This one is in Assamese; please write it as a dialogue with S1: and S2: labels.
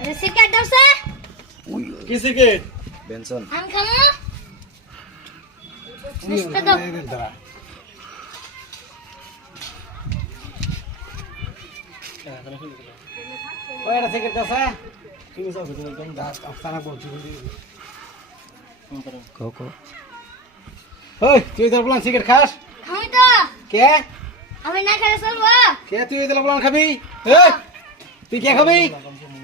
S1: ऐसे क्या डर से
S2: किसी के
S3: बेंसन
S1: हम खाओ निस्ते दो
S2: ওই এটা সিগারেট আছে কিছু সব তো একদম দাঁত আফসানা বলছি
S3: কিন্তু কো কো
S2: ওই তুই এটা প্লান সিগারেট খাস খাই তো কে
S1: আমি না খেলে চলবো
S2: কে তুই এটা প্লান খাবি এ তুই কে খাবি